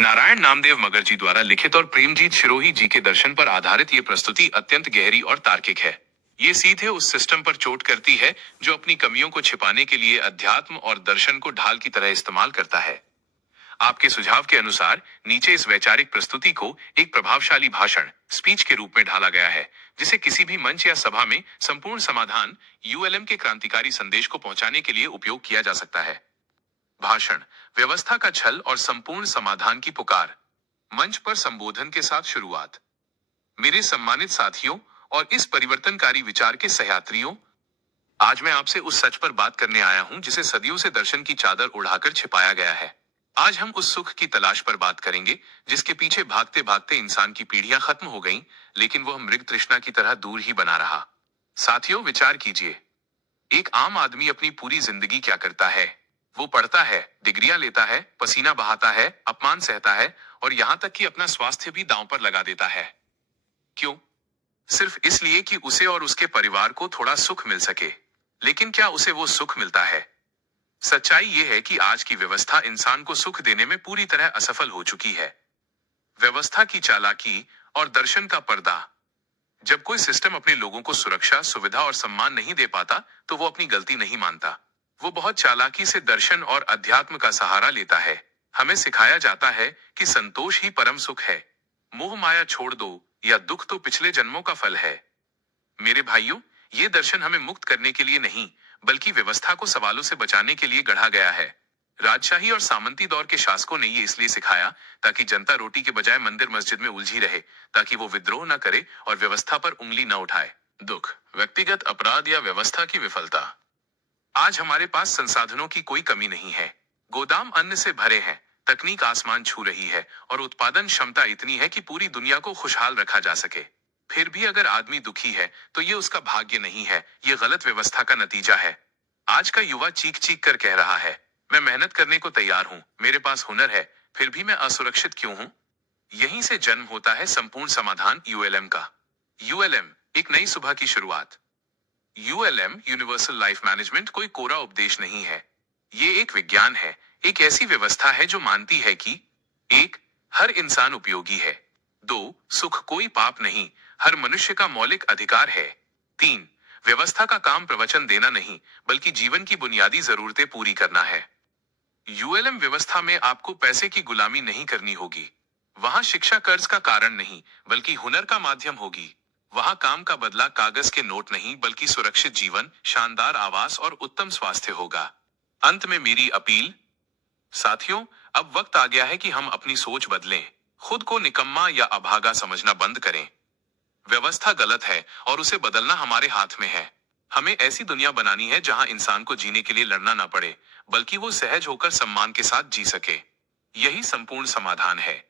नारायण नामदेव मगर जी द्वारा लिखित और प्रेमजीत शिरोही जी के दर्शन पर आधारित ये प्रस्तुति अत्यंत गहरी और तार्किक है। ये सीधे उस सिस्टम पर चोट करती है जो अपनी कमियों को छिपाने के लिए अध्यात्म और दर्शन को ढाल की तरह इस्तेमाल करता है। आपके सुझाव के अनुसार नीचे इस वैचारिक प्रस्तुति को एक प्रभावशाली भाषण स्पीच के रूप में ढाला गया है, जिसे किसी भी मंच या सभा में संपूर्ण समाधान यूएलएम के क्रांतिकारी संदेश को पहुंचाने के लिए उपयोग किया जा सकता है। भाषण, व्यवस्था का छल और संपूर्ण समाधान की पुकार। मंच पर संबोधन के साथ शुरुआत। मेरे सम्मानित साथियों और इस परिवर्तनकारी विचार के सहयात्रियों, आज मैं आपसे उस सच पर बात करने आया हूं जिसे सदियों से दर्शन की चादर उड़ाकर छिपाया गया है। आज हम उस सुख की तलाश पर बात करेंगे जिसके पीछे भागते भागते इंसान की पीढ़ियां खत्म हो गईं, लेकिन वह मृग तृष्णा की तरह दूर ही बना रहा। साथियों, विचार कीजिए, एक आम आदमी अपनी पूरी जिंदगी क्या करता है? वो पढ़ता है, डिग्रियां लेता है, पसीना बहाता है, अपमान सहता है और यहां तक कि अपना स्वास्थ्य भी दांव पर लगा देता है। क्यों? सिर्फ इसलिए कि उसे और उसके परिवार को थोड़ा सुख मिल सके। लेकिन क्या उसे वो सुख मिलता है? सच्चाई ये है कि आज की व्यवस्था इंसान को सुख देने में पूरी तरह असफल हो चुकी है। व्यवस्था की चालाकी और दर्शन का पर्दा। जब कोई सिस्टम अपने लोगों को सुरक्षा, सुविधा और सम्मान नहीं दे पाता, तो वो अपनी गलती नहीं मानता। वो बहुत चालाकी से दर्शन और अध्यात्म का सहारा लेता है। हमें सिखाया जाता है कि संतोष ही परम सुख है। मोह माया छोड़ दो, या दुख तो पिछले जन्मों का फल है। मेरे भाइयों, ये दर्शन हमें मुक्त करने के लिए नहीं, बल्कि व्यवस्था को सवालों से बचाने के लिए गढ़ा गया है। राजशाही और सामंती दौर के शासकों ने ये इसलिए सिखाया ताकि जनता रोटी के बजाय मंदिर मस्जिद में उलझी रहे, ताकि वो विद्रोह न करे और व्यवस्था पर उंगली न उठाए। दुख, व्यक्तिगत अपराध या व्यवस्था की विफलता। आज हमारे पास संसाधनों की कोई कमी नहीं है। गोदाम अन्न से भरे हैं, तकनीक आसमान छू रही है और उत्पादन क्षमता इतनी है कि पूरी दुनिया को खुशहाल रखा जा सके। फिर भी अगर आदमी दुखी है तो ये उसका भाग्य नहीं है, ये गलत व्यवस्था का नतीजा है। आज का युवा चीख चीख कर कह रहा है, मैं मेहनत करने को तैयार हूँ, मेरे पास हुनर है, फिर भी मैं असुरक्षित क्यों हूँ? यहीं से जन्म होता है संपूर्ण समाधान यूएलएम का। यूएलएम, एक नई सुबह की शुरुआत। यूएलएम, यूनिवर्सल लाइफ मैनेजमेंट, कोई कोरा उपदेश नहीं है। ये एक विज्ञान है, एक ऐसी व्यवस्था है जो मानती है कि 1. हर इंसान उपयोगी है। 2. सुख कोई पाप नहीं, हर मनुष्य का मौलिक अधिकार है। 3. व्यवस्था का काम प्रवचन देना नहीं, बल्कि जीवन की बुनियादी जरूरतें पूरी करना है। यूएलएम व्यवस्था में आपको पैसे की गुलामी नहीं करनी होगी। वहां शिक्षा कर्ज का कारण नहीं, बल्कि हुनर का माध्यम होगी। वहां काम का बदला कागज के नोट नहीं, बल्कि सुरक्षित जीवन, शानदार आवास और उत्तम स्वास्थ्य होगा। अंत में मेरी अपील, साथियों, अब वक्त आ गया है कि हम अपनी सोच बदलें। खुद को निकम्मा या अभागा समझना बंद करें। व्यवस्था गलत है और उसे बदलना हमारे हाथ में है। हमें ऐसी दुनिया बनानी है जहां इंसान को जीने के लिए लड़ना ना पड़े, बल्कि वो सहज होकर सम्मान के साथ जी सके। यही संपूर्ण समाधान है।